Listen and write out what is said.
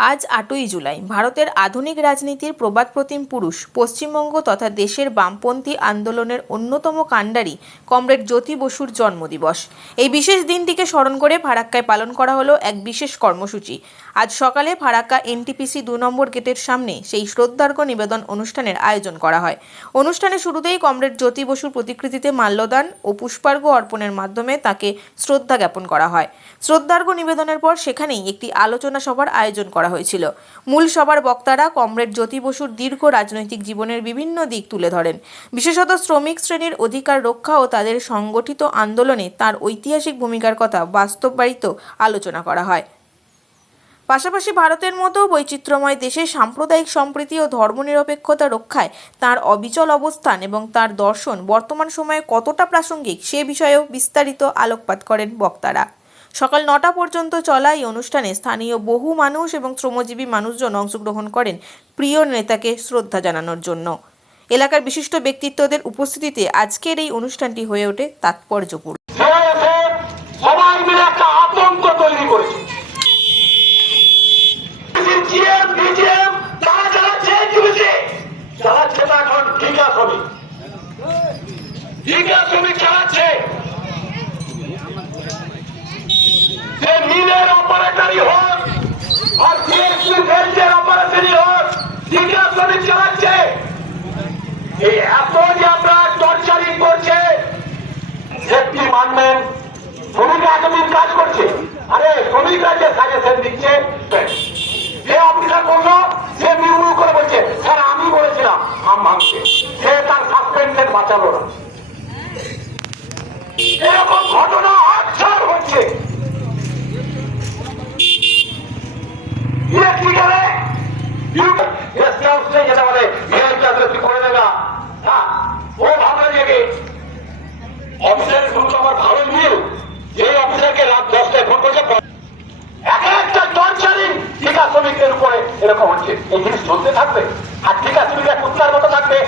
আজ ৮ই জুলাই ভারতের আধুনিক রাজনীতির প্রবাদপ্রতিম পুরুষ, পশ্চিমবঙ্গ তথা দেশের বামপন্থী আন্দোলনের অন্যতম কাণ্ডারি কমরেড জ্যোতি বসুর জন্মদিবস। এই বিশেষ দিনটিকে স্মরণ করে ফারাক্কায় পালন করা হলো এক বিশেষ কর্মসূচি। আজ সকালে ফারাক্কা এনটিপিসি ২ নম্বর গেটের সামনে সেই শ্রদ্ধার্ঘ্য নিবেদন অনুষ্ঠানের আয়োজন করা হয়। অনুষ্ঠানের শুরুতেই কমরেড জ্যোতি বসুর প্রতিকৃতিতে মাল্যদান ও পুষ্পার্ঘ্য অর্পণের মাধ্যমে তাকে শ্রদ্ধা জ্ঞাপন করা হয়। শ্রদ্ধার্ঘ্য নিবেদনের পর সেখানেই একটি আলোচনা সভার আয়োজন করা হয়েছিল। মূল সভার বক্তারা কমরেড জ্যোতি বসুর দীর্ঘ রাজনৈতিক জীবনের বিভিন্ন দিক তুলে ধরেন। বিশেষত শ্রমিক শ্রেণীর অধিকার রক্ষা ও তাদের সংগঠিত আন্দোলনে তার ঐতিহাসিক ভূমিকার কথা বাস্তবায়িত আলোচনা করা হয়। পাশাপাশি ভারতের মতো বৈচিত্র্যময় দেশে সাম্প্রদায়িক সম্প্রীতি ও ধর্মনিরপেক্ষতা রক্ষায় তার অবিচল অবস্থান এবং তার দর্শন বর্তমান সময়ে কতটা প্রাসঙ্গিক সে বিষয়েও বিস্তারিত আলোকপাত করেন বক্তারা। সকাল ৯টা পর্যন্ত চলা এই অনুষ্ঠানে স্থানীয় বহু মানুষ এবং শ্রমজীবী মানুষজন অংশগ্রহণ করেন প্রিয় নেতাকে শ্রদ্ধা জানানোর জন্য। এলাকার বিশিষ্ট ব্যক্তিত্বদের উপস্থিতিতে আজকের এই অনুষ্ঠানটি হয়ে ওঠে তাৎপর্যপূর্ণ। সবাই মিলে একটা আতঙ্ক তৈরি করেছে। চালাচ্ছে না এখন ঠিকা শ্রমিক চালাচ্ছে। সে মিলের অপারেটরই হোক আর সিএসপি বেল্টের অপারেটরই হোক, ঠিকা শ্রমিক চালাচ্ছে। এই এত যে আমরা টর্চারিং করছে, সেফটি মানবেন, শ্রমিকরা এতদিন কাজ করছে। আরে শ্রমিকরা যে সাজেশন দিচ্ছে, যে অফিসার করলো সে মিউ করে বলছে স্যার আমি বলেছিলাম আম ভাঙছে, সে তার সাসপেনশন বাঁচালো না। এরকম ঘটনা আকছার হচ্ছে। ইলেকট্রিক্যালে গেস্ট হাউসে যেটা বলে তুই করে দেবা, ও ভাবনা জেগে অফিসারের ফোন আমার ভালো মিল, যে অফিসারকে রাত 10টায় ফোন করছে একটা টর্চারিং ঠিকা শ্রমিকদের উপরে এরকম হচ্ছে। এই জিনিস চলতে থাকবে আর ঠিকা শ্রমিকরা কুত্তার মতো থাকবে